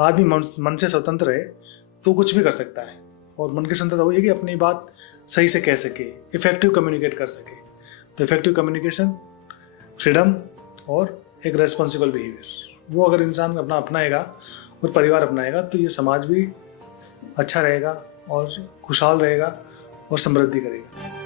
आदमी मन से स्वतंत्र है तो कुछ भी कर सकता है, और मन की स्वतंत्रता हुई है कि अपनी बात सही से कह सके, इफेक्टिव कम्युनिकेट कर सके। तो इफेक्टिव कम्युनिकेशन, फ्रीडम और एक रेस्पॉन्सिबल बिहेवियर, वो अगर इंसान अपना अपनाएगा और परिवार अपनाएगा तो ये समाज भी अच्छा रहेगा और खुशहाल रहेगा और समृद्धि करेगा।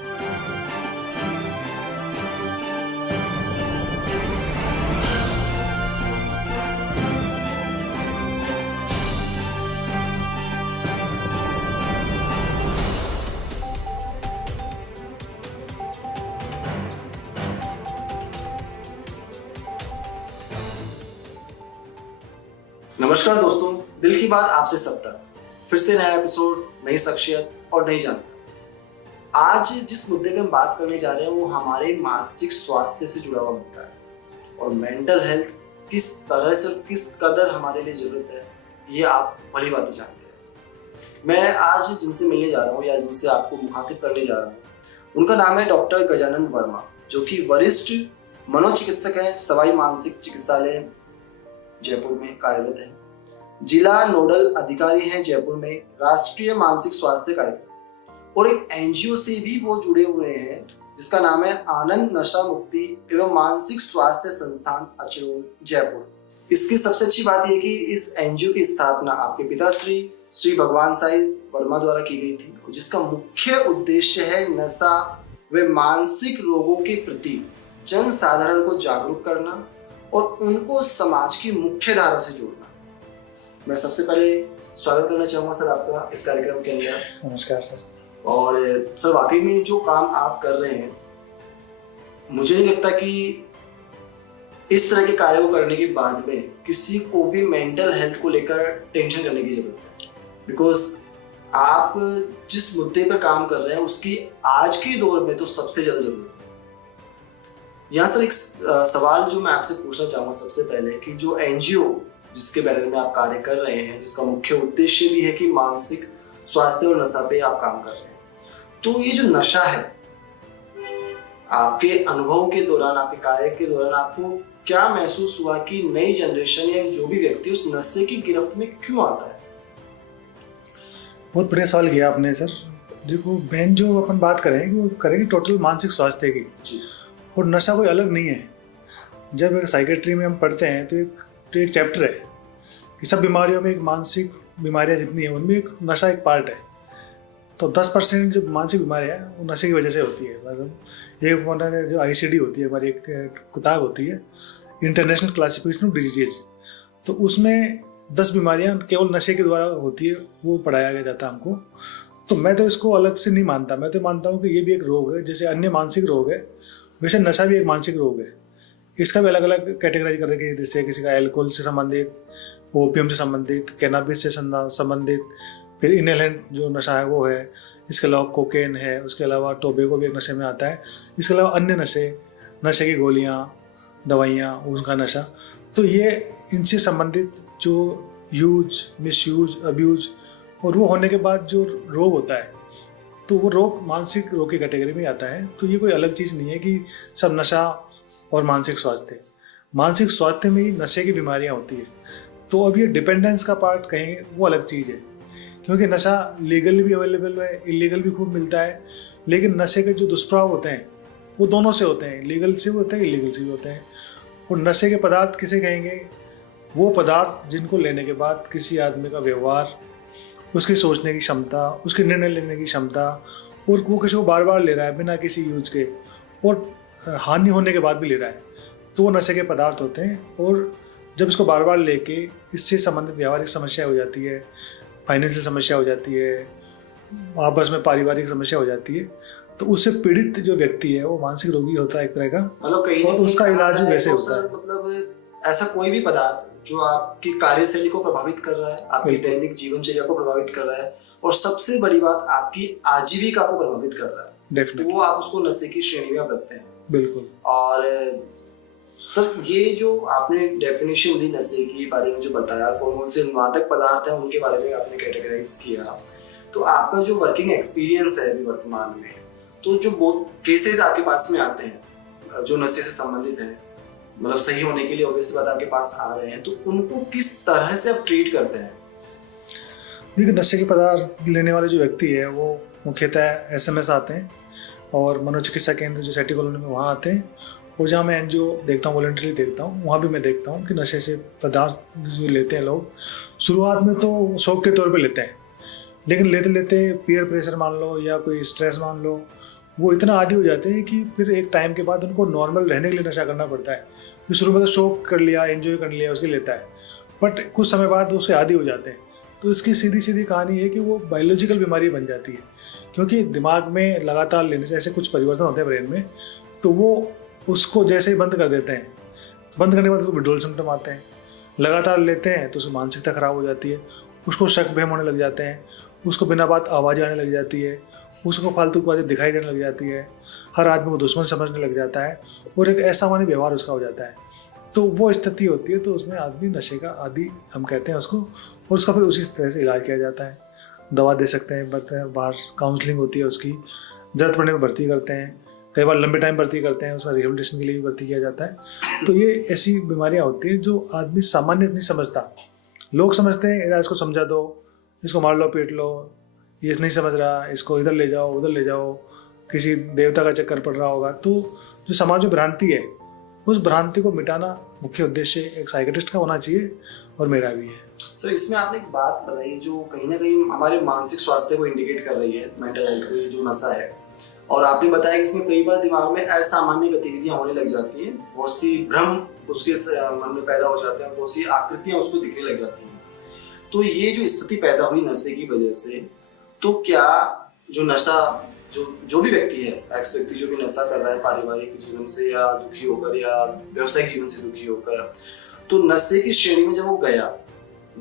नमस्कार दोस्तों, दिल की बात आपसे सब तक फिर से नया एपिसोड, नई शख्सियत और नई जानकारी। आज जिस मुद्दे पे हम बात करने जा रहे हैं वो हमारे मानसिक स्वास्थ्य से जुड़ा हुआ मुद्दा है, और मेंटल हेल्थ किस तरह से और किस कदर हमारे लिए जरूरत है ये आप भली बातें जानते हैं। मैं आज जिनसे मिलने जा रहा हूँ या जिनसे आपको मुखातिब करने जा रहा हूँ, उनका नाम है डॉक्टर गजानन वर्मा, जो कि वरिष्ठ मनोचिकित्सक हैं, सवाई मानसिक चिकित्सालय जयपुर में कार्यरत है, जिला नोडल अधिकारी हैं जयपुर में राष्ट्रीय मानसिक स्वास्थ्य कार्यक्रम, और एक एनजीओ से भी वो जुड़े हुए हैं जिसका नाम है आनंद नशा मुक्ति एवं मानसिक स्वास्थ्य संस्थान अचरोल जयपुर। इसकी सबसे अच्छी बात यह कि इस एनजीओ की स्थापना आपके पिताश्री श्री भगवान साई वर्मा द्वारा की गई थी, जिसका मुख्य उद्देश्य है नशा व मानसिक रोगों के प्रति जन साधारण को जागरूक करना और उनको समाज की मुख्य धारा से जोड़ना। मैं सबसे पहले स्वागत करना चाहूँगा सर आपका इस कार्यक्रम के अंदर। नमस्कार सर। और सर, वाकई में जो काम आप कर रहे हैं, मुझे नहीं लगता कि इस तरह के कार्य को करने के बाद में किसी को भी मेंटल हेल्थ को लेकर टेंशन करने की जरूरत है, बिकॉज आप जिस मुद्दे पर काम कर रहे हैं उसकी आज के दौर में तो सबसे ज्यादा जरूरत है। यहाँ सर एक सवाल जो मैं आपसे पूछना चाहूँगा सबसे पहले, कि जो एनजीओ जिसके बैनर में आप कार्य कर रहे हैं, जिसका मुख्य उद्देश्य भी है कि मानसिक स्वास्थ्य और नशा पे आप काम कर रहे हैं, तो ये जो नशा है, आपके अनुभव के दौरान, आपके कार्य के दौरान आपको क्या महसूस हुआ कि नई जनरेशन या जो भी व्यक्ति उस नशे की गिरफ्त में क्यों आता है? बहुत बढ़िया सवाल किया आपने सर। देखो बहन, जो अपन बात करें वो करेंगे टोटल मानसिक स्वास्थ्य की जी। और नशा कोई अलग नहीं है। जब एक साइकेट्री में हम पढ़ते हैं तो एक चैप्टर है कि सब बीमारियों में एक मानसिक बीमारियां जितनी हैं उनमें एक नशा एक पार्ट है। तो 10% जो मानसिक बीमारियां हैं वो नशे की वजह से होती है। मतलब एक जो ICD होती है, हमारी एक किताब होती है, इंटरनेशनल क्लासिफिकेशन ऑफ डिजीजेज, तो उसमें 10 बीमारियां केवल नशे के द्वारा होती है, वो पढ़ाया गया जाता है हमको। तो मैं तो इसको अलग से नहीं मानता। मैं तो मानता हूँ कि ये भी एक रोग है, जैसे अन्य मानसिक रोग है वैसे नशा भी एक मानसिक रोग है। इसका भी अलग अलग कैटेगराइज कर रखे हैं, जैसे किसी का एल्कोहल से संबंधित, ओपियम से संबंधित, कैनाबिस से संबंधित, फिर इनहेलेंट जो नशा है वो है, इसके अलावा कोकेन है, उसके अलावा टोबैको भी एक नशे में आता है, इसके अलावा अन्य नशे की गोलियाँ, दवाइयाँ, उसका नशा। तो ये इनसे संबंधित जो यूज, मिसयूज, अब्यूज और वो होने के बाद जो रोग होता है, तो वो रोग मानसिक रोग की कैटेगरी में आता है। तो ये कोई अलग चीज़ नहीं है कि सब नशा और मानसिक स्वास्थ्य में ही नशे की बीमारियां होती है। तो अब ये डिपेंडेंस का पार्ट कहेंगे वो अलग चीज़ है, क्योंकि नशा लीगल भी अवेलेबल है, इलीगल भी खूब मिलता है, लेकिन नशे के जो दुष्प्रभाव होते हैं वो दोनों से होते हैं, लीगल से भी होते हैं, इलीगल से भी होते हैं। और नशे के पदार्थ किसे कहेंगे? वो पदार्थ जिनको लेने के बाद किसी आदमी का व्यवहार, उसकी सोचने की क्षमता, उसके निर्णय लेने की क्षमता, और वो किसी को बार बार ले रहा है बिना किसी यूज के, और हानि होने के बाद भी ले रहा है, तो वो नशे के पदार्थ होते हैं। और जब इसको बार बार लेके इससे संबंधित व्यावहारिक समस्या हो जाती है, फाइनेंशियल समस्या हो जाती है, आपस में पारिवारिक समस्या हो जाती है, तो उससे पीड़ित जो व्यक्ति है वो मानसिक रोगी होता है एक तरह का। मतलब कहीं और उसका इलाज भी वैसे होता है। मतलब ऐसा कोई भी पदार्थ जो आपकी कार्यशैली को प्रभावित कर रहा है, आपकी दैनिक जीवनचर्या को प्रभावित कर रहा है, और सबसे बड़ी बात आपकी आजीविका को प्रभावित कर रहा है, तो वो आप उसको नशे की श्रेणी में आप रखते हैं। बिल्कुल। और सर, ये जो आपने डेफिनेशन दी नशे के बारे में, जो बताया कौन कौन से मादक पदार्थ हैं उनके बारे में आपने कैटेगराइज किया, तो आपका जो वर्किंग एक्सपीरियंस है अभी वर्तमान में, तो जो बहुत केसेस आपके पास में आते हैं जो नशे से संबंधित हैं, मतलब सही होने के लिए ऑब्वियसली बात आपके पास आ रहे हैं, तो उनको किस तरह से आप ट्रीट करते हैं? देखिए, नशे के पदार्थ लेने वाले जो व्यक्ति है वो मुख्यतः SMS आते हैं और मनोचिकित्सा केंद्र जो सेठी कॉलोनी में वहाँ आते हैं, और जहाँ मैं NGO देखता हूँ, वॉलंटरी देखता हूँ, वहाँ भी मैं देखता हूँ कि नशे से पदार्थ जो लेते हैं लोग, शुरुआत में तो शौक के तौर पे लेते हैं, लेकिन लेते लेते पीयर प्रेशर मान लो या कोई स्ट्रेस मान लो, वो इतना आदी हो जाते हैं कि फिर एक टाइम के बाद उनको नॉर्मल रहने के लिए नशा करना पड़ता है। तो शुरू में तो शौक कर लिया, एंजॉय कर लिया, उसके लेता है, बट कुछ समय बाद उसके आदी हो जाते हैं। तो इसकी सीधी सीधी कहानी है कि वो बायोलॉजिकल बीमारी बन जाती है, क्योंकि दिमाग में लगातार लेने से ऐसे कुछ परिवर्तन होते हैं ब्रेन में, तो वो उसको जैसे ही बंद कर देते हैं, बंद करने के बाद उसको विड्रॉल सिम्टम आते हैं। लगातार लेते हैं तो उसकी मानसिकता खराब हो जाती है, उसको शक वहम होने लग जाते हैं, उसको बिना बात आवाज़ आने लग जाती है, उसको फालतू की बातें दिखाई देने लग जाती है, हर आदमी को दुश्मन समझने लग जाता है और एक असामान्य व्यवहार उसका हो जाता है। तो वो स्थिति होती है, तो उसमें आदमी नशे का आदी हम कहते हैं उसको, और उसका फिर उसी तरह से इलाज किया जाता है। दवा दे सकते हैं, बाहर काउंसलिंग होती है उसकी, ज़रूरत पड़ने पर भर्ती करते हैं, कई बार लंबे टाइम भर्ती करते हैं, उसमें रिहेबिलिटेशन के लिए भी भर्ती किया जाता है। तो ये ऐसी बीमारियाँ होती हैं जो आदमी सामान्य नहीं समझता। लोग समझते हैं यार इसको समझा दो, इसको मार लो, पीट लो, ये नहीं समझ रहा, इसको इधर ले जाओ, उधर ले जाओ, किसी देवता का चक्कर पड़ रहा होगा। तो जो समाज में भ्रांति है, उस भ्रांति को मिटाना मुख्य उद्देश्य एक साइकियाट्रिस्ट का होना चाहिए, और मेरा भी है। सर, इसमें आपने एक बात बताई जो कहीं ना कहीं हमारे मानसिक स्वास्थ्य को इंडिकेट कर रही है, मेंटल हेल्थ को, जो नशा है। और आपने बताया कि इसमें कई बार दिमाग में असामान्य गतिविधियां होने लग जाती हैं, बहुत सी भ्रम उसके मन में पैदा हो जाते हैं, बहुत सी आकृतियां उसको दिखने लग जाती हैं। तो ये जो स्थिति पैदा हुई नशे की वजह से, तो क्या जो नशा जो भी व्यक्ति है, एक्स व्यक्ति जो भी नशा कर रहा है पारिवारिक जीवन से या दुखी होकर या व्यवसायिक जीवन से दुखी होकर, तो नशे की श्रेणी में जब वो गया,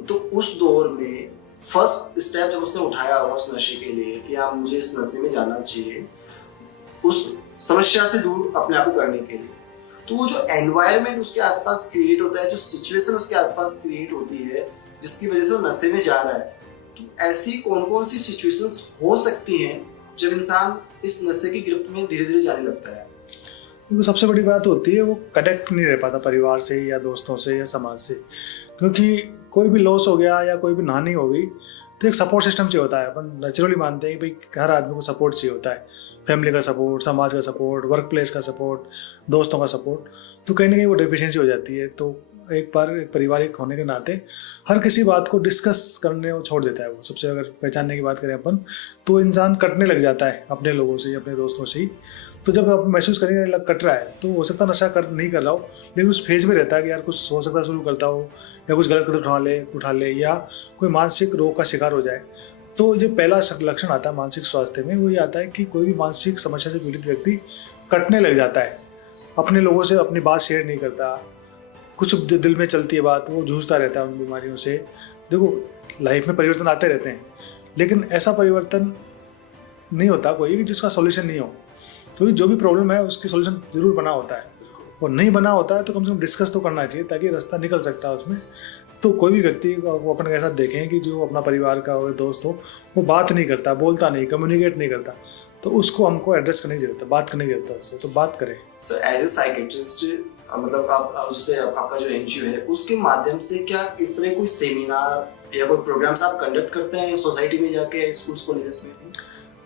तो उस दौर में फर्स्ट स्टेप जब उसने उठाया उस नशे के लिए कि आप मुझे इस नशे में जाना चाहिए, उस समस्या से दूर अपने आप को करने के लिए, तो वो जो एनवायरनमेंट उसके आसपास क्रिएट होता है, जो सिचुएशन उसके आसपास क्रिएट होती है जिसकी वजह से वो नशे में जा रहा है, तो ऐसी कौन कौन सी सिचुएशंस हो सकती हैं जब इंसान इस नशे की गिरफ्त में धीरे धीरे जाने लगता है? क्योंकि सबसे बड़ी बात होती है वो कनेक्ट नहीं रह पाता परिवार से या दोस्तों से या समाज से, क्योंकि कोई भी लॉस हो गया या कोई भी नानी हो गई तो एक सपोर्ट सिस्टम चाहिए होता है। अपन नेचुरली मानते हैं कि भाई हर आदमी को सपोर्ट चाहिए होता है, फैमिली का सपोर्ट, समाज का सपोर्ट, वर्क प्लेस का सपोर्ट, दोस्तों का सपोर्ट। तो कहीं ना कहीं वो डेफिशिएंसी हो जाती है। तो एक बार एक पारिवारिक होने के नाते हर किसी बात को डिस्कस करने को छोड़ देता है वो। सबसे अगर पहचानने की बात करें अपन, तो इंसान कटने लग जाता है अपने लोगों से, अपने दोस्तों से ही। तो जब आप महसूस करेंगे लग कट रहा है, तो हो सकता नशा नहीं कर रहा हो, लेकिन उस फेज में रहता है कि यार कुछ हो सकता शुरू करता हो या कुछ गलत कदम उठा ले या कोई मानसिक रोग का शिकार हो जाए। तो जो पहला लक्षण आता है मानसिक स्वास्थ्य में, वो ये आता है कि कोई भी मानसिक समस्या से पीड़ित व्यक्ति कटने लग जाता है, अपने लोगों से अपनी बात शेयर नहीं करता, कुछ जो दिल में चलती है बात वो जूझता रहता है उन बीमारियों से। देखो, लाइफ में परिवर्तन आते रहते हैं, लेकिन ऐसा परिवर्तन नहीं होता कोई कि जिसका सॉल्यूशन नहीं हो, क्योंकि जो भी प्रॉब्लम है उसकी सॉल्यूशन जरूर बना होता है, और नहीं बना होता है तो कम से कम डिस्कस तो करना चाहिए ताकि रास्ता निकल सकता है उसमें। तो कोई भी व्यक्ति वो अपन के साथ देखें कि जो अपना परिवार का हो, दोस्त हो, वो बात नहीं करता, बोलता नहीं, कम्युनिकेट नहीं करता, तो उसको हमको एड्रेस करने की जरूरत है, बात करने की जरूरत है उससे। तो बात करें। सर, एज ए साइकियाट्रिस्ट, मतलब आप जैसे आपका जो एनजीओ है उसके माध्यम से क्या इस तरह कोई सेमिनार या कोई प्रोग्राम्स आप कंडक्ट करते हैं सोसाइटी में जाके, स्कूल्स कॉलेजेस में?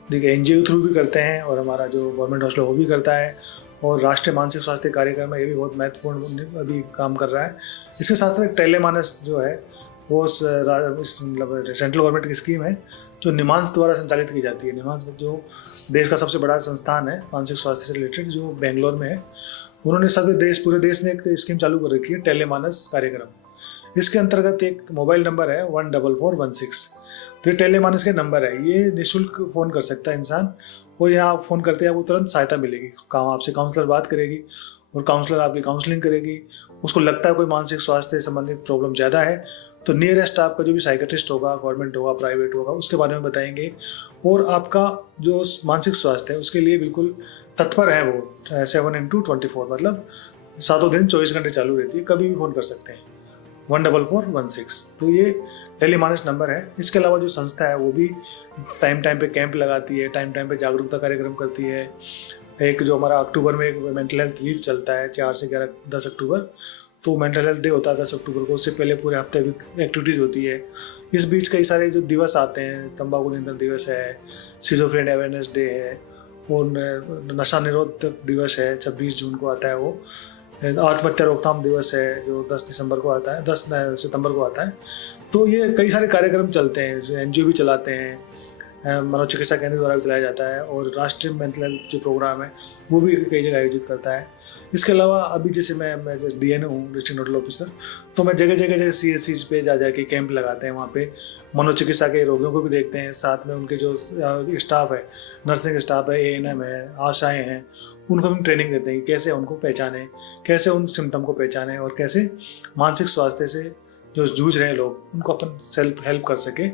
देखिए, एनजीओ थ्रू भी करते हैं और हमारा जो गवर्नमेंट हॉस्टल वो भी करता है, और राष्ट्रीय मानसिक स्वास्थ्य कार्यक्रम है, ये भी बहुत महत्वपूर्ण अभी काम कर रहा है। इसके साथ साथ एक टेलीमानस जो है वो मतलब सेंट्रल गवर्नमेंट की स्कीम है जो निमांस द्वारा संचालित की जाती है। निमांस जो देश का सबसे बड़ा संस्थान है मानसिक स्वास्थ्य से रिलेटेड, जो बेंगलोर में है, उन्होंने पूरे देश में एक स्कीम चालू कर रखी है, टेलीमानस कार्यक्रम। इसके अंतर्गत एक मोबाइल नंबर है 14416। तो ये टेलीमानस के नंबर है, ये निःशुल्क फ़ोन कर सकता है इंसान, और यहाँ आप फ़ोन करते हैं आपको तुरंत सहायता मिलेगी। आपसे काउंसलर बात करेगी और काउंसलर आपकी काउंसलिंग करेगी। उसको लगता है कोई मानसिक स्वास्थ्य संबंधित प्रॉब्लम ज़्यादा है तो नियरेस्ट आपका जो भी साइकियाट्रिस्ट होगा, गवर्नमेंट होगा, प्राइवेट होगा, उसके बारे में बताएंगे, और आपका जो मानसिक स्वास्थ्य है उसके लिए बिल्कुल तत्पर है वो। 7/24, मतलब 7 दिन 24 घंटे चालू रहती है, कभी भी फ़ोन कर सकते हैं। 14416। तो ये टेलीमानस नंबर है। इसके अलावा जो संस्था है वो भी टाइम पे कैंप लगाती है, टाइम पे जागरूकता कार्यक्रम करती है, एक जो हमारा अक्टूबर में एक मेंटल हेल्थ वीक चलता है 4 से 10 अक्टूबर, तो मेंटल हेल्थ डे होता है 10 अक्टूबर को। उससे पहले पूरे हफ्ते एक्टिविटीज़ होती है। इस बीच कई सारे जो दिवस आते हैं, तंबाकू नियंत्रण दिवस है, सिजोफ्रेनिया अवेयरनेस डे है, और नशा निरोधक दिवस है 26 जून को आता है वो, आत्महत्या रोकथाम दिवस है जो 10 सितंबर को आता है। तो ये कई सारे कार्यक्रम चलते हैं, एनजीओ भी चलाते हैं, मनोचिकित्सा केंद्र द्वारा भी चलाया जाता है, और राष्ट्रीय मेंटल हेल्थ जो प्रोग्राम है वो भी कई जगह आयोजित करता है। इसके अलावा अभी जैसे मैं DNO हूँ, डिस्ट्रिक्ट नोडल ऑफिसर, तो मैं जगह जगह CSCs पे जा के कैंप लगाते हैं। वहाँ पे मनोचिकित्सा के रोगियों को भी देखते हैं, साथ में उनके जो स्टाफ है, नर्सिंग स्टाफ है, ANM है, आशाएँ हैं, उनको भी ट्रेनिंग देते हैं कि कैसे उनको पहचानें, कैसे उन सिम्टम को पहचानें, और कैसे मानसिक स्वास्थ्य से जो जूझ रहे हैं लोग उनको अपन सेल्फ हेल्प कर सके,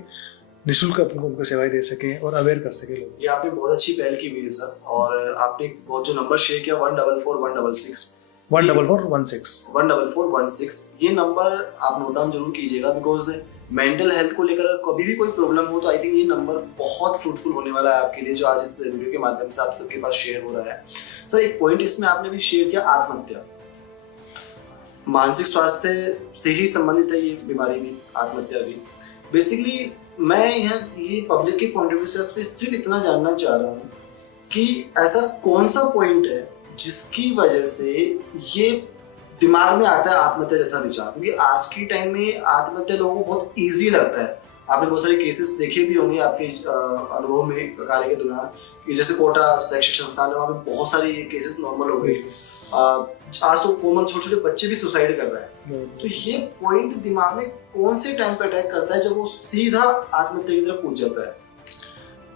निःशुल्क उनको सेवाएं दे सके और अवेयर कर सके लोग। ये आपने बहुत अच्छी पहल की हुई है सर, और आपने बहुत जो नंबर शेयर किया 14416 ये नंबर आप नोट डाउन जरूर कीजिएगा, बिकॉज मेंटल हेल्थ को लेकर कभी भी कोई प्रॉब्लम हो तो आई थिंक ये नंबर बहुत फ्रूटफुल होने वाला है आपके लिए, जो आज इस वीडियो के माध्यम से आप सबके पास शेयर हो रहा है। सर एक पॉइंट इसमें आपने भी शेयर किया, आत्महत्या। मानसिक स्वास्थ्य से ही संबंधित है ये बीमारी भी, आत्महत्या भी। बेसिकली मैं ये पब्लिक के पॉइंट ऑफ व्यू से आपसे सिर्फ इतना जानना चाह रहा हूँ कि ऐसा कौन सा पॉइंट है जिसकी वजह से ये दिमाग में आता है आत्महत्या जैसा विचार, क्योंकि आज की टाइम में आत्महत्या लोगों को बहुत ईजी लगता है। आपने बहुत सारे केसेस देखे भी होंगे आपके अनुभव में कार्य के दौरान, जैसे कोटा शैक्षिक संस्थान है, वहाँ पे बहुत सारे ये केसेस नॉर्मल हो गए। आज तो कॉमन छोटे छोटे बच्चे भी सुसाइड कर रहे हैं। तो ये पॉइंट दिमाग में कौन से टाइम पे अटैक करता है जब वो सीधा आत्महत्या की तरफ कूद जाता है?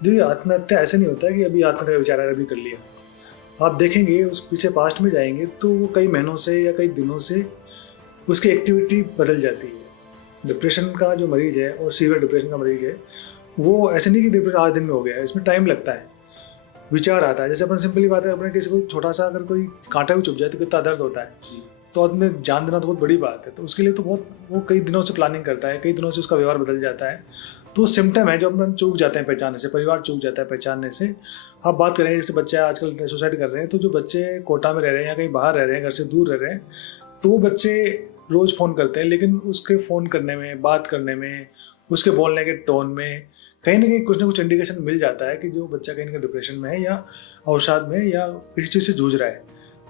देखिए, आत्महत्या ऐसे नहीं होता है कि अभी आत्महत्या का विचार अभी कर लिया। आप देखेंगे उस पीछे पास्ट में जाएंगे तो वो कई महीनों से या कई दिनों से उसकी एक्टिविटी बदल जाती है। डिप्रेशन का जो मरीज है और सीवियर डिप्रेशन का मरीज है, वो ऐसे नहीं कि डिप्रेशन आज दिन में हो गया है, इसमें टाइम लगता है, विचार आता है। जैसे अपन सिंपली बात है, अपने किसी को छोटा सा अगर कोई कांटा भी चुभ जाए तो कितना दर्द होता है, तो अपने जान देना तो बहुत बड़ी बात है। तो उसके लिए तो वो कई दिनों से प्लानिंग करता है, कई दिनों से उसका व्यवहार बदल जाता है। तो सिम्टम है जो अपन चूक जाते हैं पहचानने से, परिवार चूक जाता है पहचानने से। आप बात करें जैसे बच्चे आजकल सुसाइड कर रहे हैं, तो जो बच्चे कोटा में रह रहे हैं या कहीं बाहर रह रहे हैं, घर से दूर रह रहे हैं, तो वो बच्चे रोज़ फ़ोन करते हैं, लेकिन उसके फ़ोन करने में, बात करने में, उसके बोलने के टोन में कहीं ना कहीं कुछ ना कुछ इंडिकेशन मिल जाता है कि जो बच्चा कहीं ना कहीं डिप्रेशन में है या अवसाद में या किसी चीज़ से जूझ रहा है।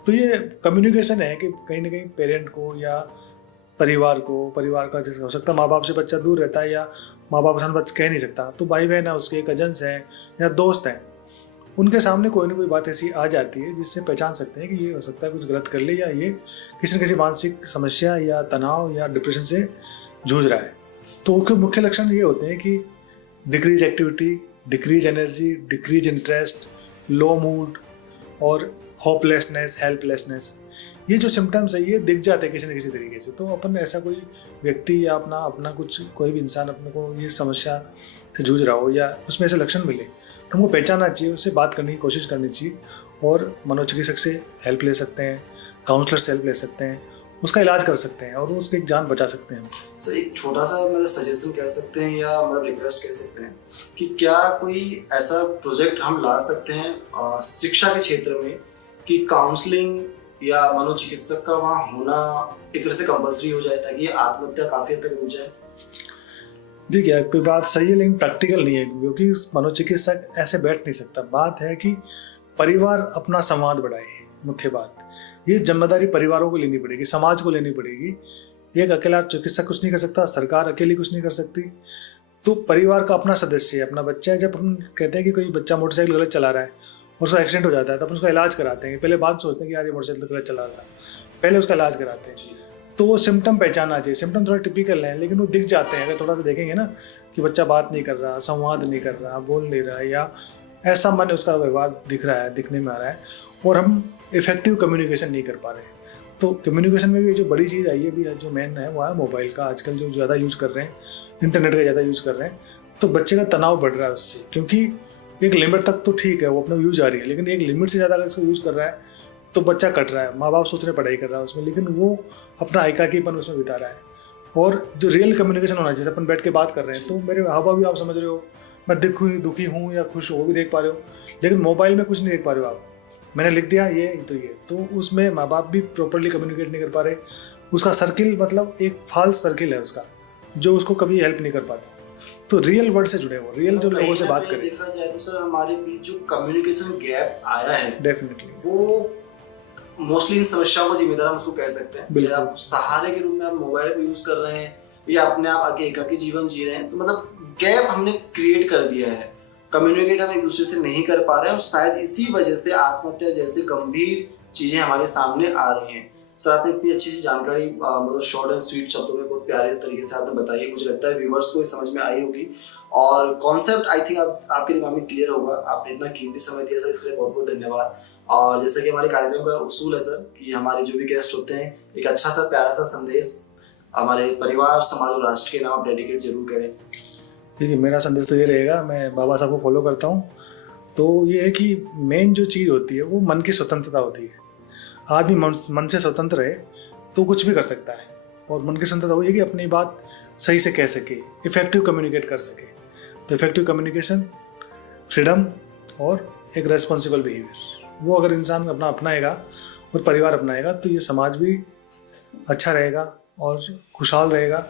तो ये कम्युनिकेशन है कि कहीं ना कहीं पेरेंट को या परिवार का जैसे हो सकता है माँ बाप से बच्चा दूर रहता है या माँ बाप के साथ बच्चा कह नहीं सकता, तो भाई बहन है उसके, कजन्स हैं या दोस्त हैं, उनके सामने कोई ना कोई बात ऐसी आ जाती है जिससे पहचान सकते हैं कि ये हो सकता है कुछ गलत कर ले या ये किसी न किसी मानसिक समस्या या तनाव या डिप्रेशन से जूझ रहा है। तो उसके मुख्य लक्षण ये होते हैं कि decrease activity, decrease energy, decrease interest, low mood और होपलेसनेस, हेल्पलेसनेस। ये जो सिम्टम्स है ये दिख जाते हैं किसी न किसी तरीके से। तो अपन ऐसा कोई व्यक्ति या अपना कोई भी इंसान अपने को ये समस्या से जूझ रहा हो या उसमें ऐसे लक्षण मिले तो हमको पहचानना चाहिए, उससे बात करने की कोशिश करनी चाहिए और मनोचिकित्सक से हेल्प ले सकते हैं, काउंसलर से हेल्प ले सकते हैं, उसका इलाज कर सकते हैं और उसकी जान बचा सकते हैं। सर एक छोटा सा मेरा सजेशन कह सकते हैं या मतलब रिक्वेस्ट कह सकते हैं कि क्या कोई ऐसा प्रोजेक्ट हम ला सकते हैं शिक्षा के क्षेत्र में कि काउंसलिंग या मनोचिकित्सक का वहाँ होना एक तरह से कंपल्सरी हो जाए ताकि आत्महत्या काफ़ी हद तक रुक जाए? देखिए, आपकी बात सही है लेकिन प्रैक्टिकल नहीं है, क्योंकि मनोचिकित्सक ऐसे बैठ नहीं सकता। बात है कि परिवार अपना संवाद बढ़ाए, मुख्य बात ये जिम्मेदारी परिवारों को लेनी पड़ेगी, समाज को लेनी पड़ेगी। एक अकेला चिकित्सक कुछ नहीं कर सकता, सरकार अकेली कुछ नहीं कर सकती। तो परिवार का अपना सदस्य है, अपना बच्चा है। जब हम कहते हैं कि कोई बच्चा मोटरसाइकिल गलत चला रहा है और उसका एक्सीडेंट हो जाता है, तब उसका इलाज कराते हैं। पहले बात सोचते हैं कि यार ये मोटरसाइकिल गलत चला रहा है, पहले उसका इलाज कराते हैं। तो वो सिम्टम पहचानना चाहिए। सिम्टम थोड़ा टिपिकल है लेकिन वो दिख जाते हैं। अगर थोड़ा सा देखेंगे ना कि बच्चा बात नहीं कर रहा, संवाद नहीं कर रहा, बोल नहीं रहा या ऐसा मन उसका व्यवहार दिख रहा है, दिखने में आ रहा है और हम इफेक्टिव कम्युनिकेशन नहीं कर पा रहे हैं, तो कम्युनिकेशन में भी जो बड़ी चीज़ आई है भी जो मेन है वो है मोबाइल का। आजकल जो ज़्यादा यूज़ कर रहे हैं, इंटरनेट का ज़्यादा यूज़ कर रहे हैं, तो बच्चे का तनाव बढ़ रहा है उससे। क्योंकि एक लिमिट तक तो ठीक है वो अपना यूज आ रही है, लेकिन एक लिमिट से ज़्यादा अगर इसको यूज़ कर रहा है तो बच्चा कट रहा है। माँ बाप सोच रहे पढ़ाई कर रहा है उसमें, लेकिन वो अपना एकाकीपन उसमें बिता रहा है। और जो रियल कम्युनिकेशन होना चाहिए, अपन बैठ के बात कर रहे हैं तो मेरे हाव भी आप समझ रहे हो, मैं दुखी हूँ या खुश हूँ वो भी देख पा रहे हो, लेकिन मोबाइल में कुछ नहीं देख पा रहे हो आप। मैंने लिख दिया ये तो उसमें माँ बाप भी प्रॉपरली कम्युनिकेट नहीं कर पा रहे, उसका सर्किल मतलब एक फॉल्स सर्किल है उसका, जो उसको कभी हेल्प नहीं कर पाता। तो रियल वर्ल्ड से जुड़े हो, रियल जो लोगों से बात करें। देखा जाए तो सर हमारे बीच जो कम्युनिकेशन गैप आया है डेफिनेटली वो मोस्टली इन समस्याओं का जिम्मेदार हम उसको कह सकते हैं। चाहे आप सहारे के रूप में आप मोबाइल को यूज कर रहे हैं या अपने आप आगे एकाकी जीवन जी रहे हैं, तो मतलब गैप हमने क्रिएट कर दिया है, कम्युनिकेट हम एक दूसरे से नहीं कर पा रहे हैं और शायद इसी वजह से आत्महत्या जैसे गंभीर चीजें हमारे सामने आ रही हैं। सर आपने इतनी अच्छी जानकारी मतलब शॉर्ट एंड स्वीट शब्दों में बहुत प्यारे तरीके से आपने बताई, मुझे लगता है व्यूअर्स को समझ में आई होगी और कॉन्सेप्ट आई थिंक आपके दिमाग में क्लियर होगा। आपने इतना कीमती समय दिया सर, इसके लिए बहुत बहुत धन्यवाद। और जैसे कि हमारे कार्यक्रम का उसूल है सर कि हमारे जो भी गेस्ट होते हैं एक अच्छा सा प्यारा सा संदेश हमारे परिवार, समाज और राष्ट्र के नाम आप डेडिकेट जरूर करें। देखिए मेरा संदेश तो ये रहेगा, मैं बाबा साहब को फॉलो करता हूँ, तो ये है कि मेन जो चीज़ होती है वो मन की स्वतंत्रता होती है। आदमी मन से स्वतंत्र है तो कुछ भी कर सकता है, और मन की स्वतंत्रता हुई है कि अपनी बात सही से कह सके, इफेक्टिव कम्युनिकेट कर सके। तो इफेक्टिव कम्युनिकेशन, फ्रीडम और एक रेस्पॉन्सिबल बिहेवियर, वो अगर इंसान अपना अपनाएगा और परिवार अपनाएगा तो ये समाज भी अच्छा रहेगा और खुशहाल रहेगा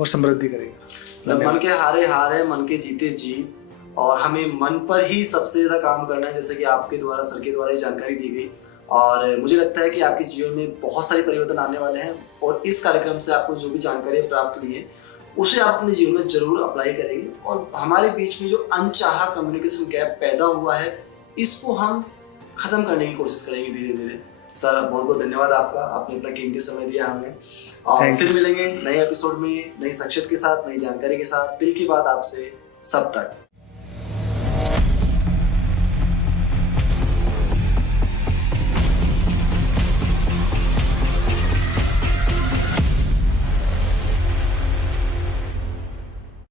और समृद्धि करेगा। मन के हारे हार है, मन के जीते जीत, और हमें मन पर ही सबसे ज़्यादा काम करना है, जैसे कि आपके द्वारा, सर के द्वारा ये जानकारी दी गई। और मुझे लगता है कि आपके जीवन में बहुत सारे परिवर्तन आने वाले हैं और इस कार्यक्रम से आपको जो भी जानकारी प्राप्त हुई है उसे आप अपने जीवन में जरूर अप्लाई करेंगे और हमारे बीच में जो अनचाहा कम्युनिकेशन गैप पैदा हुआ है इसको हम खत्म करने की कोशिश करेंगे धीरे धीरे। सर बहुत बहुत धन्यवाद आपका, आपने इतना कीमती समय दिया हमें। और फिर मिलेंगे नए एपिसोड में नई शख्सियत के साथ, नई जानकारी के साथ। दिल की बात आपसे सब तक।